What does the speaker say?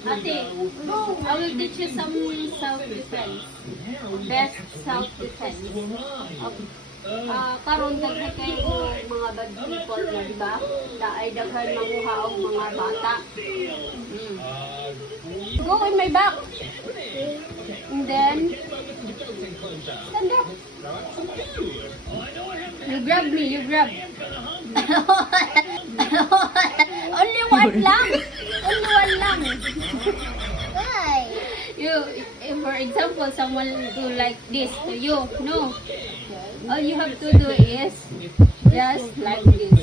Ate, I will teach you some self-defense. Best self-defense. Karon daghan kayo mga bad people na, di ba? Ay daghan manguha og mga bata. Go in my back. And then stand up. You grab me, you grab. Only one lang. Only one lang. Why? You, for example, someone do like this to you. No. All you have to do is just like this.